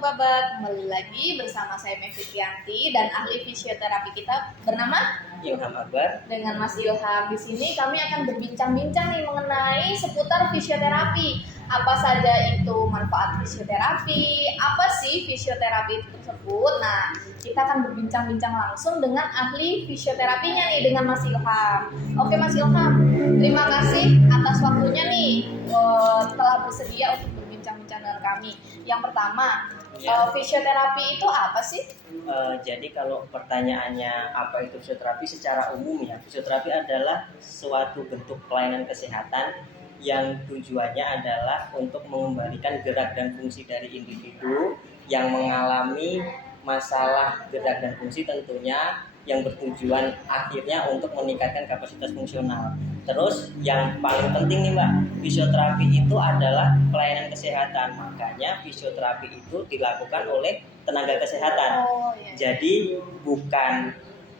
Baba, kembali lagi bersama saya Mevri Trianti dan ahli fisioterapi kita bernama Ilham Akbar. dengan Mas Ilham. Di sini kami akan berbincang-bincang nih mengenai seputar fisioterapi. Apa saja itu manfaat fisioterapi? Apa sih fisioterapi itu tersebut? Nah, kita akan berbincang-bincang langsung dengan ahli fisioterapinya nih, dengan Mas Ilham. Oke Mas Ilham, terima kasih atas waktunya nih, telah bersedia untuk berbincang-bincang dengan kami. Yang pertama, fisioterapi itu apa sih? Jadi kalau pertanyaannya apa itu fisioterapi secara umum ya, fisioterapi adalah suatu bentuk pelayanan kesehatan yang tujuannya adalah untuk mengembalikan gerak dan fungsi dari individu yang mengalami masalah gerak dan fungsi, tentunya yang bertujuan akhirnya untuk meningkatkan kapasitas fungsional. Terus yang paling penting nih Mbak, fisioterapi itu adalah pelayanan kesehatan, makanya fisioterapi itu dilakukan oleh tenaga kesehatan. Jadi bukan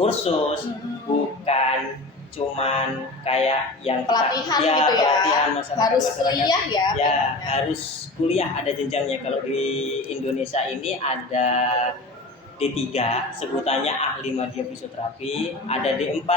kursus, bukan cuman kayak yang pelatihan gitu ya, pelatihan harus kuliah ya. Ya, harus kuliah, ada jenjangnya. Kalau di Indonesia ini ada D3, sebutannya ahli media fisioterapi, ada D4,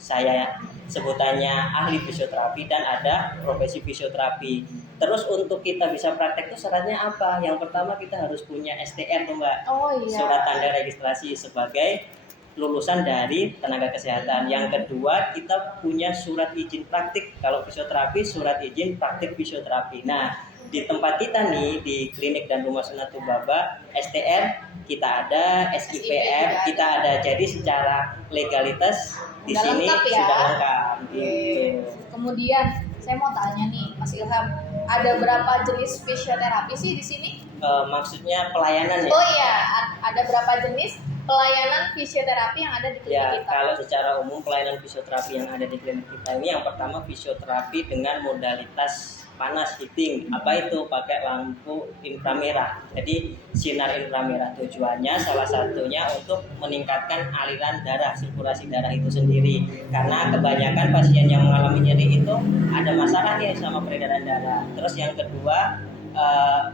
saya sebutannya ahli fisioterapi, dan ada profesi fisioterapi. Terus untuk kita bisa praktek itu syaratnya apa? Yang pertama kita harus punya STR tuh Mbak. Surat tanda registrasi sebagai lulusan dari tenaga kesehatan. Yang kedua, kita punya surat izin praktik. Kalau fisioterapi, surat izin praktik fisioterapi. Nah, di tempat kita nih, di klinik dan rumah sunat Baba, STR kita ada, SIPF kita ada. Jadi secara legalitas di sini sudah lengkap. Gitu. Kemudian saya mau tanya nih, Mas Ilham, ada berapa jenis fisioterapi sih di sini? Maksudnya pelayanan ya? Oh iya, ada berapa jenis pelayanan fisioterapi yang ada di klinik kita? Kalau secara umum pelayanan fisioterapi yang ada di klinik kita ini, yang pertama fisioterapi dengan modalitas panas, heating. Apa itu? Pakai lampu inframerah. Jadi sinar inframerah, tujuannya salah satunya untuk meningkatkan aliran darah, sirkulasi darah itu sendiri. Karena kebanyakan pasien yang mengalami nyeri itu ada masalah nih sama peredaran darah. Terus yang kedua,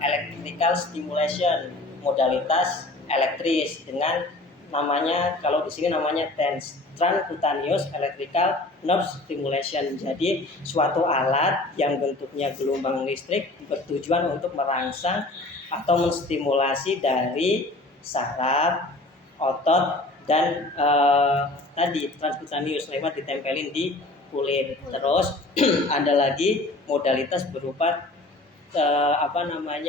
electrical stimulation, modalitas elektris dengan namanya, kalau di sini namanya TENS, transcutaneous electrical nerve stimulation. Jadi suatu alat yang bentuknya gelombang listrik bertujuan untuk merangsang atau menstimulasi dari saraf, otot, dan tadi transcutaneous lewat ditempelin di kulit. Terus ada lagi modalitas berupa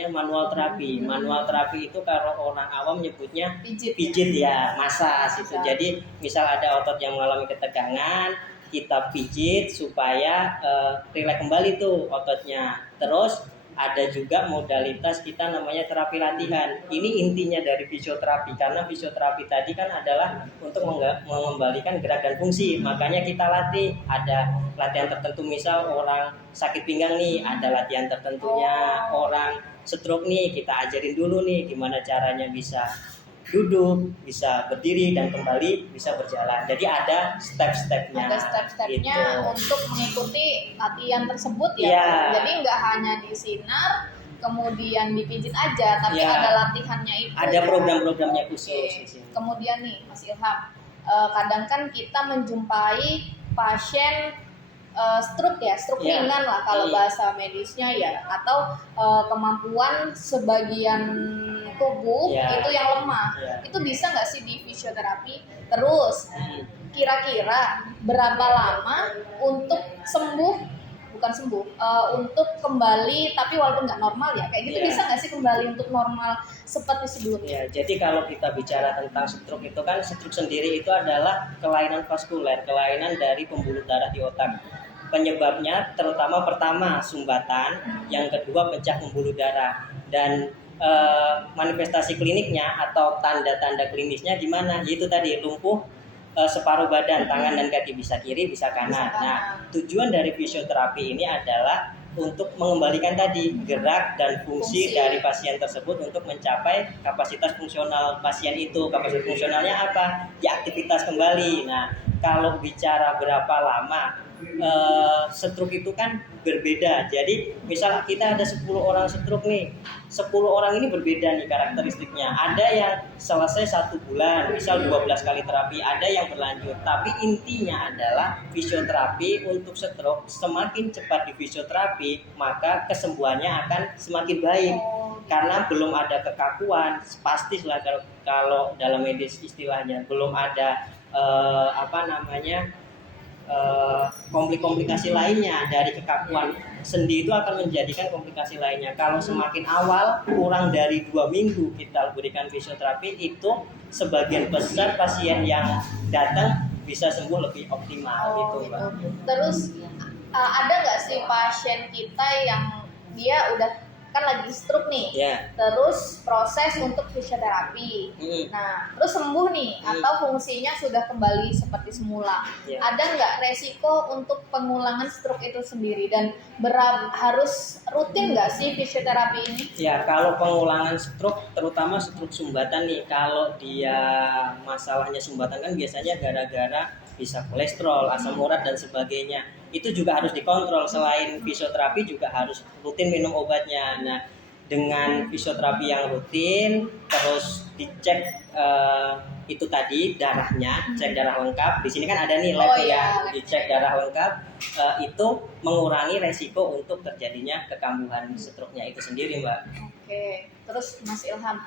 manual terapi. Manual terapi itu kalau orang awam nyebutnya pijit ya, masas itu. Jadi misal ada otot yang mengalami ketegangan, kita pijit supaya rileks kembali tuh ototnya. Terus ada juga modalitas kita namanya terapi latihan. Ini intinya dari fisioterapi, karena fisioterapi tadi kan adalah untuk mengembalikan gerak dan fungsi. Makanya kita latih, ada latihan tertentu. Misal orang sakit pinggang nih, ada latihan tertentunya. Orang stroke nih, kita ajarin dulu nih gimana caranya bisa duduk, bisa berdiri, dan kembali bisa berjalan. Jadi ada step-stepnya. Ada step-stepnya gitu, untuk mengikuti latihan tersebut ya. Jadi nggak hanya disinar kemudian dipijit aja, tapi ada latihannya itu. Ada program-programnya khusus. Kemudian nih Mas Ilham, kadang kan kita menjumpai pasien stroke ringan lah kalau bahasa medisnya ya, atau kemampuan sebagian tubuh itu yang lemah. Itu bisa nggak sih di fisioterapi? Terus kira-kira berapa lama untuk untuk kembali, tapi walaupun nggak normal ya kayak gitu, bisa nggak sih kembali untuk normal seperti sebelumnya? Jadi kalau kita bicara tentang stroke itu kan, stroke sendiri itu adalah kelainan vaskuler, kelainan dari pembuluh darah di otak. Penyebabnya terutama pertama sumbatan, yang kedua pecah pembuluh darah, dan manifestasi kliniknya atau tanda-tanda klinisnya gimana? Yaitu tadi lumpuh separuh badan, tangan dan kaki, bisa kiri bisa kanan. Nah, tujuan dari fisioterapi ini adalah untuk mengembalikan tadi gerak dan fungsi dari pasien tersebut untuk mencapai kapasitas fungsional pasien itu. Kapasitas fungsionalnya apa? Ya, aktivitas kembali. Nah, kalau bicara berapa lama, stroke itu kan berbeda. Jadi misal kita ada 10 orang stroke nih, 10 orang ini berbeda nih karakteristiknya. Ada yang selesai 1 bulan, misal 12 kali terapi, ada yang berlanjut. Tapi intinya adalah fisioterapi untuk stroke, semakin cepat di fisioterapi maka kesembuhannya akan semakin baik. Karena belum ada kekakuan, pastilah kalau dalam medis istilahnya belum ada komplikasi lainnya dari kekakuan sendi itu akan menjadikan komplikasi lainnya. Kalau semakin awal, kurang dari 2 minggu kita berikan fisioterapi, itu sebagian besar pasien yang datang bisa sembuh lebih optimal gitu, Mbak. Terus ada nggak sih pasien kita yang dia udah kan lagi stroke nih, terus proses untuk fisioterapi, nah terus sembuh nih, atau fungsinya sudah kembali seperti semula, ada nggak resiko untuk pengulangan stroke itu sendiri, dan harus rutin nggak sih fisioterapi ini? Ya, kalau pengulangan stroke, terutama stroke sumbatan nih, kalau dia masalahnya sumbatan kan biasanya gara-gara bisa kolesterol, asam urat dan sebagainya. Itu juga harus dikontrol. Selain fisioterapi juga harus rutin minum obatnya. Nah, dengan fisioterapi yang rutin, terus dicek itu tadi darahnya, cek darah lengkap. Di sini kan ada nih lab dicek darah lengkap, itu mengurangi resiko untuk terjadinya kekambuhan stroke-nya itu sendiri, Mbak. Oke, terus Mas Ilham,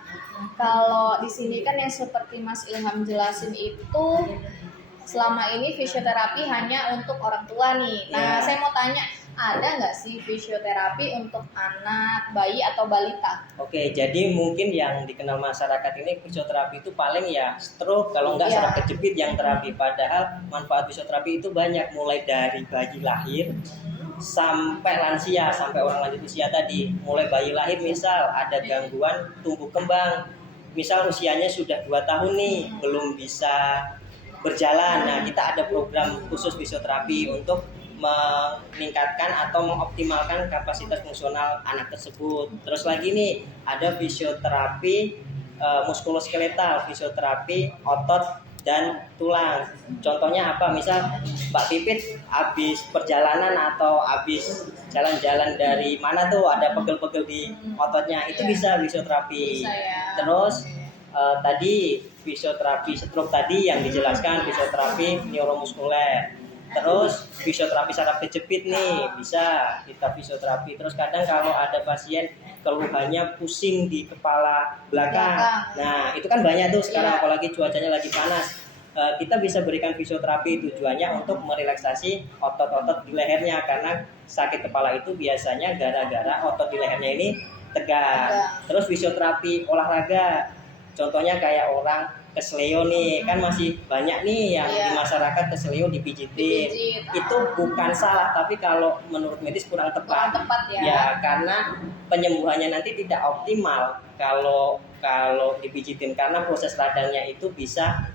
kalau di sini kan yang seperti Mas Ilham jelasin itu selama ini fisioterapi hanya untuk orang tua nih. Nah, saya mau tanya, ada nggak sih fisioterapi untuk anak, bayi atau balita? Oke, jadi mungkin yang dikenal masyarakat ini fisioterapi itu paling ya stroke, kalau nggak saraf kejepit yang terapi. Padahal manfaat fisioterapi itu banyak, mulai dari bayi lahir sampai lansia, sampai orang lanjut usia tadi. Mulai bayi lahir misal ada gangguan tumbuh kembang, misal usianya sudah 2 tahun nih, belum bisa berjalan. Nah, kita ada program khusus fisioterapi untuk meningkatkan atau mengoptimalkan kapasitas fungsional anak tersebut. Terus lagi nih, ada fisioterapi muskuloskeletal, fisioterapi otot dan tulang. Contohnya apa? Misal Mbak Pipit habis perjalanan atau habis jalan-jalan dari mana tuh, ada pegel-pegel di ototnya, itu bisa fisioterapi. Terus tadi fisioterapi stroke tadi yang dijelaskan, fisioterapi neuromuskuler. Terus fisioterapi saraf kejepit nih, bisa kita fisioterapi. Terus kadang kalau ada pasien keluhannya pusing di kepala belakang, nah itu kan banyak tuh sekarang, apalagi cuacanya lagi panas. Kita bisa berikan fisioterapi, tujuannya untuk merelaksasi otot-otot di lehernya, karena sakit kepala itu biasanya gara-gara otot di lehernya ini tegang. Terus fisioterapi olahraga, contohnya kayak orang keseleo nih, kan masih banyak nih yang di masyarakat keseleo dipijitin. Itu bukan salah, tapi kalau menurut medis kurang tepat. Ya, karena penyembuhannya nanti tidak optimal kalau dipijitin, karena proses radangnya itu bisa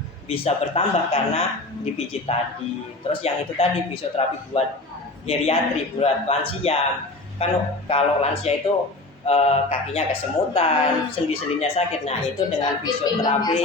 bertambah karena dipijit tadi. Terus yang itu tadi fisioterapi buat geriatri, buat lansia. Kan kalau lansia itu kakinya kesemutan, sendi-sendinya sakit. Nah, itu dengan fisioterapi,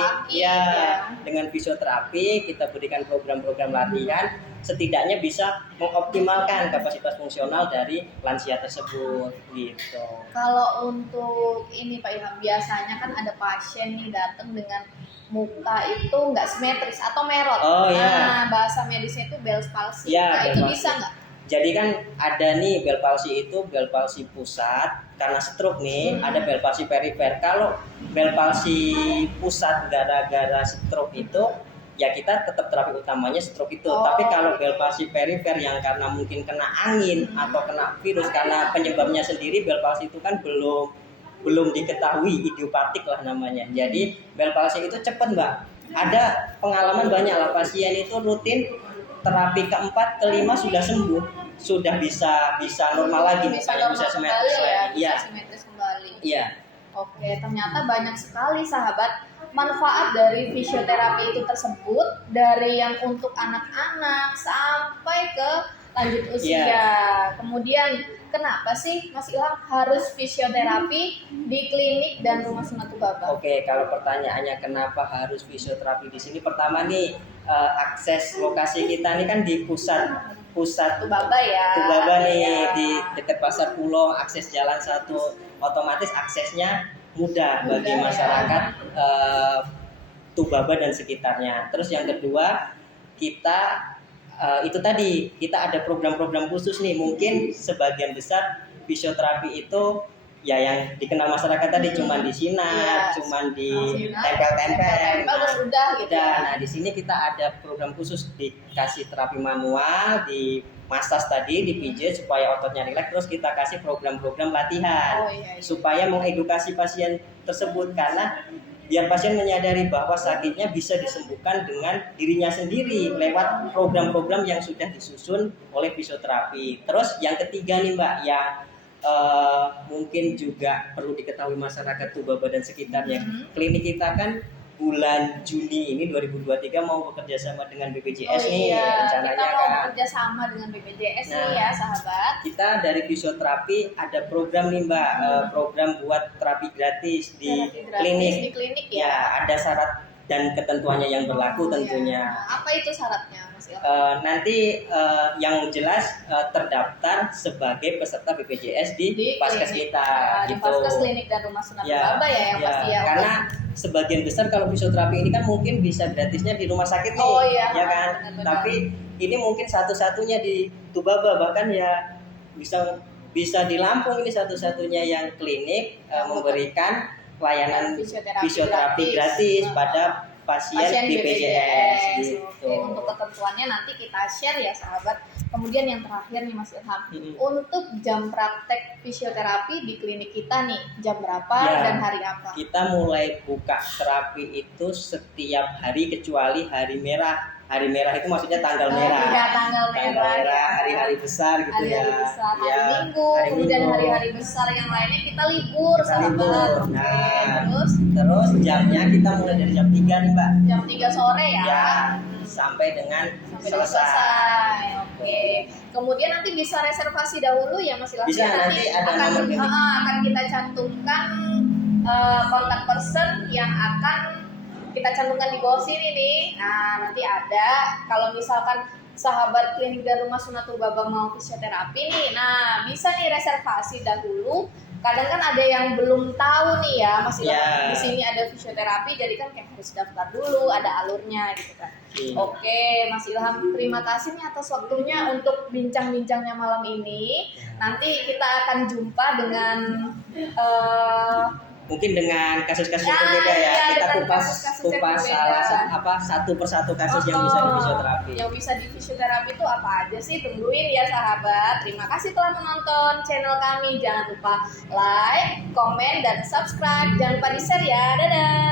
dengan fisioterapi kita berikan program-program latihan, setidaknya bisa mengoptimalkan kapasitas fungsional dari lansia tersebut gitu. Kalau untuk ini Pak Ilham, biasanya kan ada pasien nih datang dengan muka itu nggak simetris atau merot. Nah, bahasa medisnya itu Bell's palsy. Nah, itu bisa nggak? Jadi kan ada nih Bell's palsy itu Bell's palsy pusat karena stroke nih, ada Bell's palsy perifer. Kalau Bell's palsy pusat gara-gara stroke itu, ya kita tetap terapi utamanya stroke itu. Tapi kalau Bell's palsy perifer yang karena mungkin kena angin atau kena virus, karena penyebabnya sendiri Bell's palsy itu kan belum diketahui, idiopatik lah namanya. Jadi Bell's palsy itu cepat, Mbak. Ada pengalaman banyak lah pasien itu rutin terapi ke-4, ke-5 sudah sembuh, sudah bisa normal lagi, bisa simetris kembali. Iya. Oke, ternyata banyak sekali sahabat manfaat dari fisioterapi itu tersebut, dari yang untuk anak-anak sampai ke lanjut usia. Kemudian kenapa sih Mas Ilham harus fisioterapi di klinik dan rumah Sunatubaba? Oke, kalau pertanyaannya kenapa harus fisioterapi di sini, pertama nih akses lokasi kita ini kan di pusat Tubaba ya. Tubaba nih, Iya. di dekat Pasar Pulau, akses jalan satu, otomatis aksesnya mudah bagi Mudah, ya. masyarakat Tubaba dan sekitarnya. Terus yang kedua, kita itu tadi kita ada program-program khusus nih. Mungkin sebagian besar fisioterapi itu ya yang dikenal masyarakat tadi cuman di sinar, Iya. cuman di Sinar, tempel-tempel. terus udah gitu. Nah, di sini kita ada program khusus, dikasih terapi manual, di massage tadi, dipijit supaya ototnya rileks, terus kita kasih program-program latihan Oh, iya. supaya mengedukasi pasien tersebut, karena biar pasien menyadari bahwa sakitnya bisa disembuhkan dengan dirinya sendiri lewat program-program yang sudah disusun oleh fisioterapi. Terus yang ketiga nih Mbak, yang mungkin juga perlu diketahui masyarakat Tubaba dan sekitarnya. Klinik kita kan bulan Juni ini 2023 mau bekerja sama dengan BPJS nih rencananya kita mau kan. bekerja sama dengan BPJS nih Nah, ya sahabat. Kita dari fisioterapi ada program nih Mbak, program buat terapi gratis di Terapi gratis klinik. di klinik Ya, ya. ada syarat dan ketentuannya yang berlaku tentunya. Nah, apa itu syaratnya Mas Ilham? Nanti yang jelas terdaftar sebagai peserta BPJS di Paskes klinik. kita Di gitu. Paskes Klinik dan Rumah Sunat Ya, Tubaba ya yang ya, pasti ya. karena sebagian besar kalau fisioterapi ini kan mungkin bisa gratisnya di rumah sakit nih, Oh, iya. ya kan? Benar-benar. Tapi ini mungkin satu-satunya di Tubaba, bahkan ya bisa di Lampung ini satu-satunya yang klinik memberikan layanan fisioterapi gratis pada pasien BPJS gitu. Oke, untuk ketentuannya nanti kita share ya sahabat. Kemudian yang terakhir nih Mas Ilham, Mm-mm. untuk jam praktek fisioterapi di klinik kita nih jam berapa Ya. dan hari apa? Kita mulai buka terapi itu setiap hari kecuali hari merah. Hari merah itu maksudnya tanggal merah. Ya, tanggal merah. hari-hari besar gitu ya. Hari-hari besar, hari Ya, Minggu, hari kemudian Minggu. hari-hari besar yang lainnya kita libur Kita sahabat. libur. Oke, Nah. terus Terus jamnya kita mulai dari jam 3 nih Mbak. jam 3 sore ya. Ya, sampai dengan Sampai selesai. Oke. Kemudian nanti bisa reservasi dahulu ya Mas Ilham. Bisa, nanti ada nomor klinik. akan kita cantumkan kontak person yang akan kita cantumkan di bawah sini nih. Nah, nanti ada kalau misalkan sahabat klinik dan Rumah Sunat Tubaba mau fisioterapi nih. Nah, bisa nih reservasi dahulu. Kadang kan ada yang belum tahu nih ya, Mas Ilham. Ya. Di sini ada fisioterapi, jadi kan kayak harus daftar dulu, ada alurnya gitu kan. Iya. Oke, Mas Ilham, terima kasih nih atas waktunya untuk bincang-bincangnya malam ini. Nanti kita akan jumpa dengan Mungkin dengan kasus-kasus yang Ya, berbeda ya. iya, Kita dengan kupas kasus-kasus yang berbeda. satu persatu kasus yang bisa di fisioterapi. Yang bisa di fisioterapi itu apa aja sih? Tungguin ya sahabat. Terima kasih telah menonton channel kami. Jangan lupa like, komen, dan subscribe. Jangan lupa di share ya. Dadah.